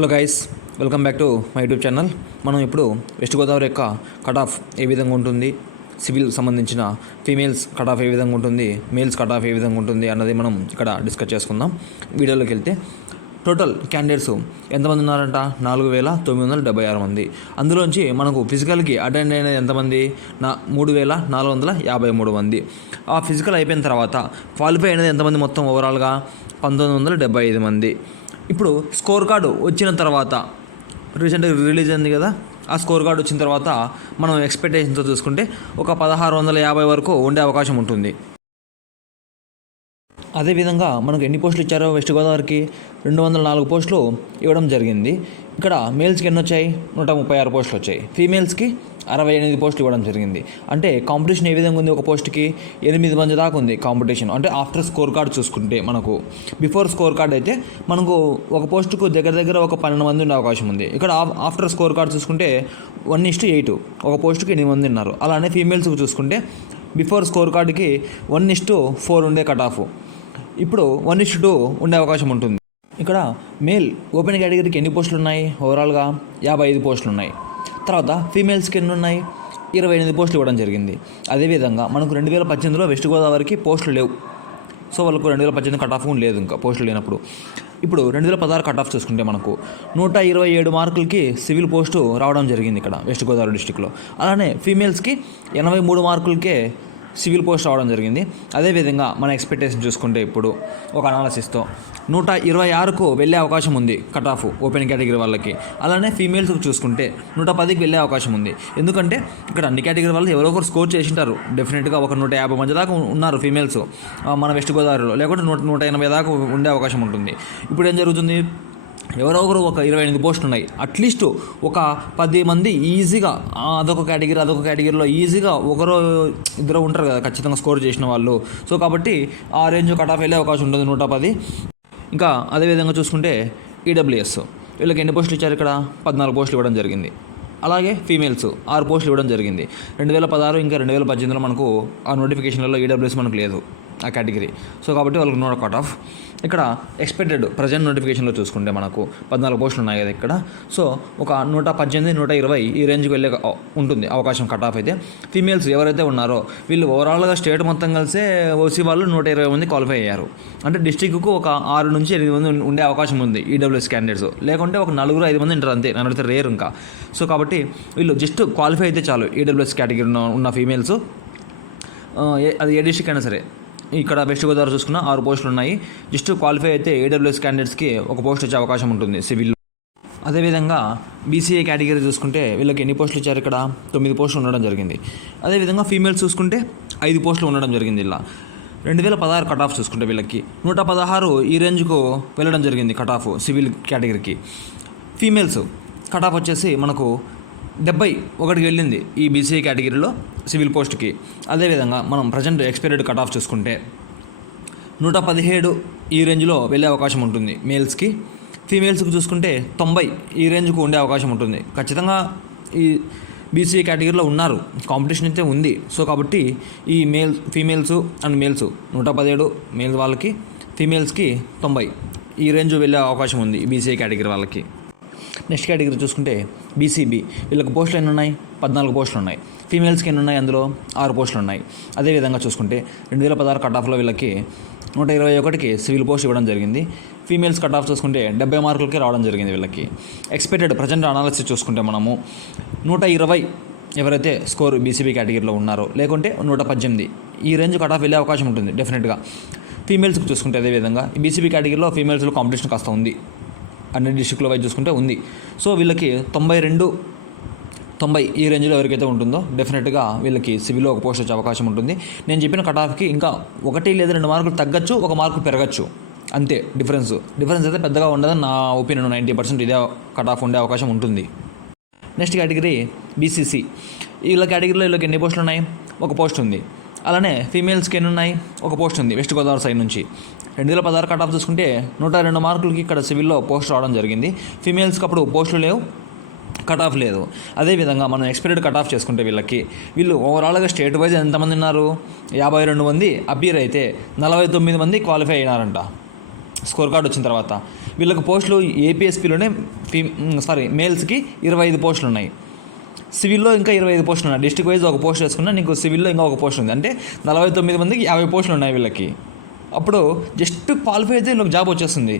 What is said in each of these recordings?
Hello guys, welcome back to my YouTube channel. మనం ఇప్పుడు west Godavari యొక్క కట్ ఆఫ్ ఏ విధంగా ఉంటుంది, సివిల్ సంబంధించిన ఫీమేల్స్ కట్ ఆఫ్ ఏ విధంగా ఉంటుంది, మేల్స్ కట్ ఆఫ్ ఏ విధంగా ఉంటుంది అన్నది మనం ఇక్కడ డిస్కస్ చేసుకుందాం. వీడియోలోకి వెళ్తే టోటల్ క్యాండిడేట్స్ ఎంతమంది ఉన్నారంట? 4,976 మంది. అందులోంచి మనకు ఫిజికల్కి అటెండ్ అయినది ఎంతమంది? 3,453 మంది. ఆ ఫిజికల్ అయిపోయిన తర్వాత క్వాలిఫై అయినది ఎంతమంది మొత్తం ఓవరాల్గా? 1,975 మంది. ఇప్పుడు స్కోర్ కార్డు వచ్చిన తర్వాత, రీసెంట్గా రిలీజ్ అయింది కదా, ఆ స్కోర్ కార్డు వచ్చిన తర్వాత మనం ఎక్స్పెక్టేషన్తో చూసుకుంటే ఒక 1,650 వరకు ఉండే అవకాశం ఉంటుంది. అదేవిధంగా మనకు ఎన్ని పోస్టులు ఇచ్చారో వెస్ట్ గోదావరికి 204 పోస్టులు ఇవ్వడం జరిగింది. ఇక్కడ మేల్స్కి ఎన్ని వచ్చాయి? 136 పోస్టులు వచ్చాయి. ఫీమేల్స్కి 68 పోస్టులు ఇవ్వడం జరిగింది. అంటే కాంపిటీషన్ ఏ విధంగా ఉంది? ఒక పోస్ట్కి 8 మంది దాకా ఉంది కాంపిటీషన్. అంటే ఆఫ్టర్ స్కోర్ కార్డ్ చూసుకుంటే, మనకు బిఫోర్ స్కోర్ కార్డ్ అయితే మనకు ఒక పోస్టుకు దగ్గర ఒక 12 మంది ఉండే అవకాశం ఉంది. ఇక్కడ ఆఫ్టర్ స్కోర్ కార్డ్ చూసుకుంటే 1:8, ఒక పోస్టుకి 8 మంది ఉన్నారు. అలానే ఫీమేల్స్కి చూసుకుంటే బిఫోర్ స్కోర్ కార్డుకి 1:4 ఉండే కట్ ఆఫ్, ఇప్పుడు 1:2 ఉండే అవకాశం ఉంటుంది. ఇక్కడ మేల్ ఓపెన్ కేటగిరీకి ఎన్ని పోస్టులు ఉన్నాయి? ఓవరాల్గా 55 పోస్టులు ఉన్నాయి. తర్వాత ఫీమేల్స్కి ఎన్ని ఉన్నాయి? 28 పోస్టులు ఇవ్వడం జరిగింది. అదేవిధంగా మనకు 2018లో వెస్ట్ గోదావరికి పోస్టులు లేవు. సో వాళ్ళకు 2018 కట్ ఆఫ్ లేదు, ఇంకా పోస్టులు లేనప్పుడు. ఇప్పుడు 2016 కట్ ఆఫ్ చూసుకుంటే మనకు 127 మార్కులకి సివిల్ పోస్టు రావడం జరిగింది ఇక్కడ వెస్ట్ గోదావరి డిస్టిక్లో. అలానే ఫీమేల్స్కి 83 మార్కులకే సివిల్ పోస్ట్ రావడం జరిగింది. అదేవిధంగా మన ఎక్స్పెక్టేషన్ చూసుకుంటే ఇప్పుడు ఒక అనాలసిస్తో 126కు వెళ్ళే అవకాశం ఉంది కట్ ఆఫ్ ఓపెన్ కేటగిరీ వాళ్ళకి. అలానే ఫీమేల్స్కి చూసుకుంటే 110కి వెళ్ళే అవకాశం ఉంది. ఎందుకంటే ఇక్కడ అన్ని కేటగిరీ వాళ్ళు ఎవరో ఒకరు స్కోర్ చేసింటారు. డెఫినెట్గా ఒక 150 మంది దాకా ఉన్నారు ఫీమేల్స్ మన వెస్ట్ గోదావరిలో, లేకుంటే 180 దాకా ఉండే అవకాశం ఉంటుంది. ఇప్పుడు ఏం జరుగుతుంది? ఎవరో ఒకరు ఒక 28 పోస్టులు ఉన్నాయి. అట్లీస్ట్ ఒక 10 మంది ఈజీగా అదొక కేటగిరీలో ఈజీగా ఒకరో ఇద్దరు ఉంటారు కదా ఖచ్చితంగా స్కోర్ చేసిన వాళ్ళు. సో కాబట్టి ఆ రేంజ్ కట్ ఆఫ్ వెళ్ళే అవకాశం ఉంటుంది 110. ఇంకా అదేవిధంగా చూసుకుంటే ఈడబ్ల్యూఎస్ వీళ్ళకి ఎన్ని పోస్టులు ఇచ్చారు? ఇక్కడ 14 పోస్టులు ఇవ్వడం జరిగింది. అలాగే ఫీమేల్స్ 6 పోస్టులు ఇవ్వడం జరిగింది. 2016 ఇంకా 2018లో మనకు ఆ నోటిఫికేషన్లలో ఈడబ్ల్యూఎస్ మనకు లేదు ఆ కేటగిరీ. సో కాబట్టి వాళ్ళకి నో కట్ ఆఫ్. ఇక్కడ ఎక్స్పెక్టెడ్ ప్రజెంట్ నోటిఫికేషన్లో చూసుకుంటే మనకు 14 పోస్టులు ఉన్నాయి కదా ఇక్కడ. సో ఒక 118, 120 ఈ రేంజ్కి వెళ్ళే ఉంటుంది అవకాశం కట్ ఆఫ్ అయితే. ఫీమేల్స్ ఎవరైతే ఉన్నారో వీళ్ళు ఓవరాల్గా స్టేట్ మొత్తం కలిసే ఓసీ వాళ్ళు 120 మంది క్వాలిఫై అయ్యారు. అంటే డిస్టిక్కు ఒక 6 నుంచి 8 మంది ఉండే అవకాశం ఉంది ఈడబ్ల్యూఎస్ క్యాండిడేట్స్. లేకుంటే ఒక 4-5 మంది ఉంటారు అంతే, నన్ను అడిగితే రేర్ ఇంకా. సో కాబట్టి వీళ్ళు జస్ట్ క్వాలిఫై అయితే చాలు. ఈడబ్ల్యూఎస్ కేటగిరీ ఉన్న ఫీమేల్స్ అది ఏ డిస్టిక్ అయినా సరే. ఇక్కడ వెస్ట్ గోదావరి చూసుకున్న 6 పోస్టులు ఉన్నాయి. జస్ట్ క్వాలిఫై అయితే ఏడబ్ల్యూఎస్ క్యాండిడేట్స్కి ఒక పోస్ట్ వచ్చే అవకాశం ఉంటుంది సివిల్లో. అదేవిధంగా బీసీఏ కేటగిరీ చూసుకుంటే వీళ్ళకి ఎన్ని పోస్టులు ఇచ్చారు? ఇక్కడ 9 పోస్టులు ఉండడం జరిగింది. అదేవిధంగా ఫీమేల్స్ చూసుకుంటే 5 పోస్టులు ఉండడం జరిగింది. ఇలా 2016 కట్ ఆఫ్ చూసుకుంటే వీళ్ళకి 116 ఈ రేంజ్కు వెళ్ళడం జరిగింది కట్ ఆఫ్ సివిల్ కేటగిరీకి. ఫీమేల్స్ కట్ ఆఫ్ వచ్చేసి మనకు 71కి వెళ్ళింది ఈ బీసీఏ కేటగిరీలో సివిల్ పోస్ట్కి. అదేవిధంగా మనం ప్రజెంట్ ఎక్స్పైర్డ్ కట్ ఆఫ్ చూసుకుంటే 117 ఈ రేంజ్లో వెళ్ళే అవకాశం ఉంటుంది మేల్స్కి. ఫీమేల్స్కి చూసుకుంటే 90 ఈ రేంజ్కు ఉండే అవకాశం ఉంటుంది. ఖచ్చితంగా ఈ బీసీఏ కేటగిరీలో ఉన్నారు, కాంపిటీషన్ అయితే ఉంది. సో కాబట్టి ఈ ఫీమేల్స్ అండ్ మేల్స్ 117 మేల్ వాళ్ళకి, ఫీమేల్స్కి 90 ఈ రేంజ్ వెళ్ళే అవకాశం ఉంది బీసీఏ కేటగిరీ వాళ్ళకి. నెక్స్ట్ కేటగిరీ చూసుకుంటే బీసీబీ వీళ్ళకి పోస్టులు ఎన్ని ఉన్నాయి? 14 పోస్టులు ఉన్నాయి. ఫీమేల్స్కి ఎన్ని ఉన్నాయి? అందులో 6 పోస్టులు ఉన్నాయి. అదేవిధంగా చూసుకుంటే 2016 కట్ ఆఫ్లో వీళ్ళకి 121కి సివిల్ పోస్ట్ ఇవ్వడం జరిగింది. ఫీమేల్స్ కట్ ఆఫ్ చూసుకుంటే 70 మార్కులకి రావడం జరిగింది వీళ్ళకి. ఎక్స్పెక్టెడ్ ప్రజెంట్ అనాలిసిస్ చూసుకుంటే మనము 120 ఎవరైతే స్కోర్ బీసీబీ కేటగిరీలో ఉన్నారో, లేకుంటే 118 ఈ రేంజ్ కట్ ఆఫ్ వెళ్ళే అవకాశం ఉంటుంది డెఫినెట్గా. ఫీమేల్స్కి చూసుకుంటే అదేవిధంగా ఈ బీసీబీ కేటగిరీలో ఫీమేల్స్లో కాంపిటీషన్ కాస్త ఉంది, అన్ని డిస్ట్రిక్ట్లో వైజ్ చూసుకుంటే ఉంది. సో వీళ్ళకి 92-90 ఈ రేంజ్లో ఎవరికైతే ఉంటుందో డెఫినెట్గా వీళ్ళకి సివిల్లో ఒక పోస్ట్ వచ్చే అవకాశం ఉంటుంది. నేను చెప్పిన కట్ ఆఫ్కి ఇంకా 1 లేదా 2 మార్కులు తగ్గచ్చు, 1 మార్కు పెరగచ్చు అంతే. డిఫరెన్స్ అయితే పెద్దగా ఉండదని నా ఒపీనియన్. 90% ఇదే కట్ ఆఫ్ ఉండే అవకాశం ఉంటుంది. Next category BCC. వీళ్ళ కేటగిరీలో వీళ్ళకి ఎన్ని పోస్టులు ఉన్నాయి? 1 పోస్ట్ ఉంది. అలానే ఫీమేల్స్కి ఎన్ని ఉన్నాయి? 1 పోస్ట్ ఉంది వెస్ట్ గోదావరి సైడ్ నుంచి. 2016 కట్ ఆఫ్ చూసుకుంటే 102 మార్కులకి ఇక్కడ సివిల్లో పోస్ట్ రావడం జరిగింది. ఫీమేల్స్కి అప్పుడు పోస్టులు లేవు, కట్ ఆఫ్ లేదు. అదేవిధంగా మనం ఎక్స్పైర్డ్ కట్ ఆఫ్ చేసుకుంటే వీళ్ళు ఓవరాల్గా స్టేట్ వైజ్ ఎంతమంది ఉన్నారు? 52 మంది అపియర్ అయితే 49 మంది క్వాలిఫై అయినారంట స్కోర్ కార్డ్ వచ్చిన తర్వాత. వీళ్ళకి పోస్టులు ఏపీఎస్పీలోనే మేల్స్కి 25 పోస్టులు ఉన్నాయి. సివిల్లో ఇంకా 25 పోస్టులు ఉన్నాయి. డిస్ట్రిక్ట్ వైజ్ ఒక పోస్ట్ వేసుకున్నా నీకు సివిల్లో ఇంకా ఒక పోస్ట్ ఉంది. అంటే 49 మందికి 50 పోస్టులు ఉన్నాయి వీళ్ళకి. అప్పుడు జస్ట్ క్వాలిఫై అయితే వీళ్ళకి జాబ్ వచ్చేస్తుంది.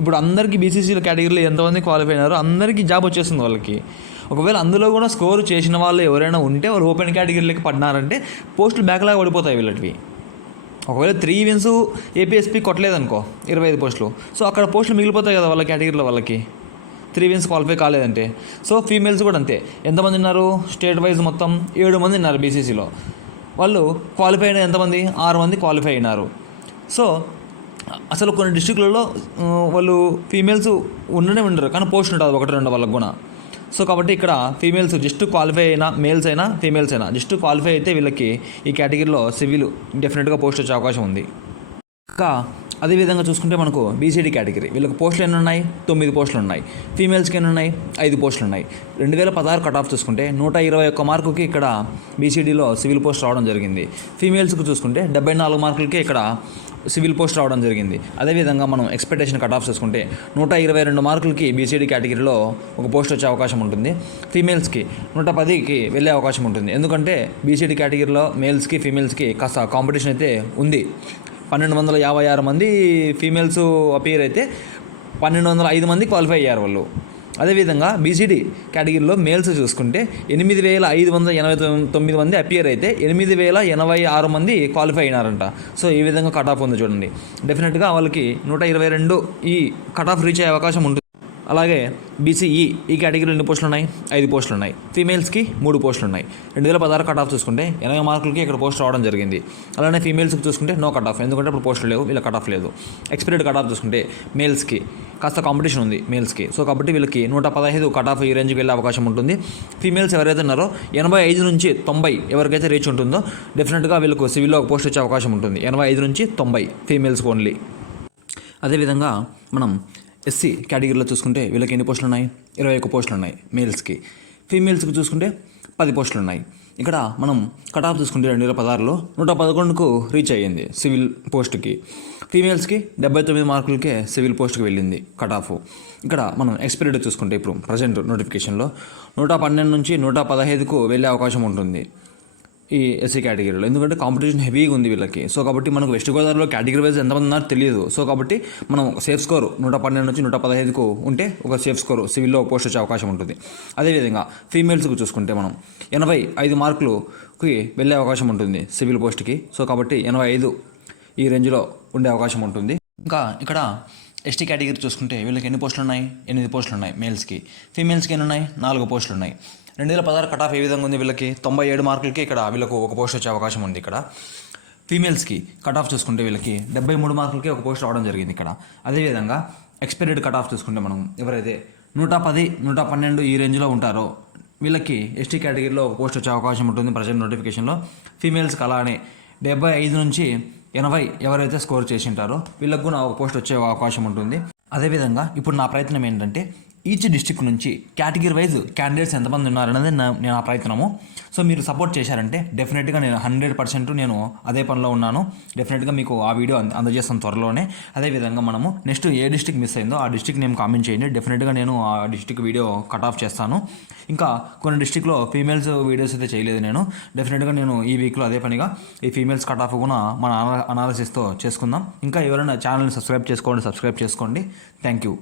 ఇప్పుడు అందరికీ బీసీసీల కేటగిరీలో ఎంతమంది క్వాలిఫై అయినారో అందరికీ జాబ్ వచ్చేస్తుంది వాళ్ళకి. ఒకవేళ అందులో కూడా స్కోర్ చేసిన వాళ్ళు ఎవరైనా ఉంటే వాళ్ళు ఓపెన్ కేటగిరీలోకి పడినారంటే పోస్టులు బ్యాక్లాగా పడిపోతాయి వీళ్ళకి. ఒకవేళ 3 ఈవెంట్స్ ఏపీఎస్పీ కొట్టలేదనుకో 25 పోస్టులు, సో అక్కడ పోస్టులు మిగిలిపోతాయి కదా వాళ్ళ కేటగిరీలో వాళ్ళకి 3 ఈవెంట్స్ క్వాలిఫై కాలేదంటే. సో ఫీమేల్స్ కూడా అంతే. ఎంతమంది ఉన్నారు స్టేట్ వైజ్ మొత్తం 7 మంది ఉన్నారు బీసీసీలో. వాళ్ళు క్వాలిఫై అయిన ఎంతమంది 6 మంది క్వాలిఫై అయినారు. సో అసలు కొన్ని డిస్ట్రిక్ట్లలో వాళ్ళు ఫీమేల్స్ ఉండరు కానీ పోస్ట్ ఉంటుంది 1-2 వాళ్ళకు కూడా. సో కాబట్టి ఇక్కడ ఫీమేల్స్ జస్ట్ క్వాలిఫై అయినా మేల్స్ అయినా ఫీమేల్స్ అయినా జస్ట్ క్వాలిఫై అయితే వీళ్ళకి ఈ కేటగిరీలో సివిల్ డెఫినెట్గా పోస్ట్ వచ్చే అవకాశం ఉంది. ఇంకా అదేవిధంగా చూసుకుంటే మనకు బీసీడీ కేటగిరీ వీళ్ళకి పోస్టులు ఎన్ని ఉన్నాయి? 9 పోస్టులు ఉన్నాయి. ఫీమేల్స్కి ఎన్ని ఉన్నాయి? 5 పోస్టులు ఉన్నాయి. 2016 కట్ ఆఫ్ చూసుకుంటే 121 మార్కులకి ఇక్కడ బీసీడీలో సివిల్ పోస్ట్ రావడం జరిగింది. ఫీమేల్స్కి చూసుకుంటే 74 మార్కులకి ఇక్కడ సివిల్ పోస్ట్ రావడం జరిగింది. అదేవిధంగా మనం ఎక్స్పెక్టేషన్ కట్ ఆఫ్ చూసుకుంటే 122 మార్కులకి బీసీడీ కేటగిరీలో ఒక పోస్ట్ వచ్చే అవకాశం ఉంటుంది. ఫీమేల్స్కి 110కి వెళ్ళే అవకాశం ఉంటుంది. ఎందుకంటే బీసీడీ కేటగిరీలో మేల్స్కి ఫీమేల్స్కి కాస్త కాంపిటీషన్ అయితే ఉంది. 1256 మంది ఫీమేల్స్ అపియర్ అయితే 1205 మంది క్వాలిఫై అయ్యారు వాళ్ళు. అదేవిధంగా బీసీడీ కేటగిరీలో మేల్స్ చూసుకుంటే 8589 మంది అపియర్ అయితే 8086 మంది క్వాలిఫై అయినారంట. సో ఈ విధంగా కట్ ఆఫ్ ఉంది చూడండి. డెఫినెట్గా వాళ్ళకి 122 ఈ కట్ ఆఫ్ రీచ్ అయ్యే అవకాశం ఉంటుంది. అలాగే బీసీఈ ఈ కేటగిరీలో ఎన్ని పోస్టులు ఉన్నాయి? 5 పోస్టులు ఉన్నాయి. ఫీమేల్స్కి 3 పోస్టులు ఉన్నాయి. 2016 కట్ ఆఫ్ చూసుకుంటే 80 మార్కులకి ఇక్కడ పోస్ట్ రావడం జరిగింది. అలానే ఫీమేల్స్కి చూసుకుంటే నో కట్ ఆఫ్, ఎందుకంటే ఇప్పుడు పోస్టులు లేవు, వీళ్ళ కట్ ఆఫ్ లేదు. ఎక్స్పీరియడ్ కట్ ఆఫ్ చూసుకుంటే మేల్స్కి కాస్త కాంపిటీషన్ ఉంది మేల్స్కి. సో కాబట్టి వీళ్ళకి 115 కట్ ఆఫ్ ఈ రేంజ్కి వెళ్ళే అవకాశం ఉంటుంది. ఫీమేల్స్ ఎవరైతే ఉన్నారో 85 నుంచి 90 ఎవరికైతే రీచ్ ఉంటుందో డెఫినెట్గా వీళ్ళకు సివిల్లో ఒక పోస్ట్ వచ్చే అవకాశం ఉంటుంది. 85 నుంచి 90 ఫీమేల్స్కి ఓన్లీ. అదేవిధంగా మనం ఎస్సీ కేటగిరీలో చూసుకుంటే వీళ్ళకి ఎన్ని పోస్టులు ఉన్నాయి? 21 పోస్టులు ఉన్నాయి మేల్స్కి. ఫీమేల్స్కి చూసుకుంటే 10 పోస్టులు ఉన్నాయి. ఇక్కడ మనం కట్ ఆఫ్ చూసుకుంటే 2016లో 111కు రీచ్ అయ్యింది సివిల్ పోస్ట్కి. ఫీమేల్స్కి 79 మార్కులకే సివిల్ పోస్ట్కి వెళ్ళింది కట్ ఆఫ్. ఇక్కడ మనం ఎక్స్పీరియడ్ చూసుకుంటే ఇప్పుడు ప్రజెంట్ నోటిఫికేషన్లో 112 నుంచి 115కు వెళ్ళే అవకాశం ఉంటుంది ఈ ఎస్సీ కేటగిరీలో. ఎందుకంటే కాంపిటీషన్ హెవీగా ఉంది వీళ్ళకి. సో కాబట్టి మనకు వెస్ట్ గోదావరిలో కేటగిరీ వైజ్ ఎంతమంది ఉన్నారో తెలియదు. సో కాబట్టి మనం సేఫ్ స్కోర్ 112 నుంచి 115కు ఉంటే ఒక సేఫ్ స్కోర్ సివిల్లో పోస్ట్ వచ్చే అవకాశం ఉంటుంది. అదేవిధంగా ఫీమేల్స్కి చూసుకుంటే మనం 85 మార్కులకి వెళ్ళే అవకాశం ఉంటుంది సివిల్ పోస్ట్కి. సో కాబట్టి 85 ఈ రేంజ్లో ఉండే అవకాశం ఉంటుంది. ఇంకా ఇక్కడ ఎస్టీ కేటగిరీ చూసుకుంటే వీళ్ళకి ఎన్ని పోస్టులు ఉన్నాయి? 8 పోస్టులు ఉన్నాయి మేల్స్కి. ఫీమేల్స్కి ఎన్ని ఉన్నాయి? 4 పోస్టులు ఉన్నాయి. 2016 కట్ ఆఫ్ ఏ విధంగా ఉంది? వీళ్ళకి 97 మార్కులకి ఇక్కడ వీళ్ళకు ఒక పోస్ట్ వచ్చే అవకాశం ఉంది. ఇక్కడ ఫీమేల్స్కి కట్ ఆఫ్ చూసుకుంటే వీళ్ళకి 73 మార్కులకి ఒక పోస్ట్ రావడం జరిగింది ఇక్కడ. అదేవిధంగా ఎక్స్పీరియడ్ కట్ ఆఫ్ చూసుకుంటే మనం ఎవరైతే 110, 112 ఈ రేంజ్లో ఉంటారో వీళ్ళకి ఎస్టీ కేటగిరీలో ఒక పోస్ట్ వచ్చే అవకాశం ఉంటుంది ప్రజెంట్ నోటిఫికేషన్లో. ఫీమేల్స్కి అలానే 75 నుంచి 80 ఎవరైతే స్కోర్ చేసి ఉంటారో వీళ్ళకు కూడా ఒక పోస్ట్ వచ్చే అవకాశం ఉంటుంది. అదేవిధంగా ఇప్పుడు నా ప్రయత్నం ఏంటంటే ఈచ్ డిస్ట్రిక్ట్ నుంచి కేటగిరీ వైజ్ క్యాండిడేట్స్ ఎంతమంది ఉన్నారనేది నేను ఆ ప్రయత్నము. సో మీరు సపోర్ట్ చేశారంటే డెఫినెట్గా నేను 100% నేను అదే పనిలో ఉన్నాను. డెఫినెట్గా మీకు ఆ వీడియో అందజేస్తాను త్వరలోనే. అదేవిధంగా మనము నెక్స్ట్ ఏ డిస్ట్రిక్ట్ మిస్ అయిందో ఆ డిస్ట్రిక్ట్ నేను కామెంట్ చేయండి. డెఫినెట్గా నేను ఆ డిస్ట్రిక్ట్ వీడియో కట్ ఆఫ్ చేస్తాను. ఇంకా కొన్ని డిస్ట్రిక్ట్లో ఫీమేల్స్ వీడియోస్ అయితే చేయలేదు నేను. డెఫినెట్గా నేను ఈ వీక్లో అదే పనిగా ఈ ఫీమేల్స్ కట్ ఆఫ్ కూడా మన అనాలిసిస్తో చేసుకుందాం. ఇంకా ఎవరైనా ఛానల్ని సబ్స్క్రైబ్ చేసుకోండి. Thank you.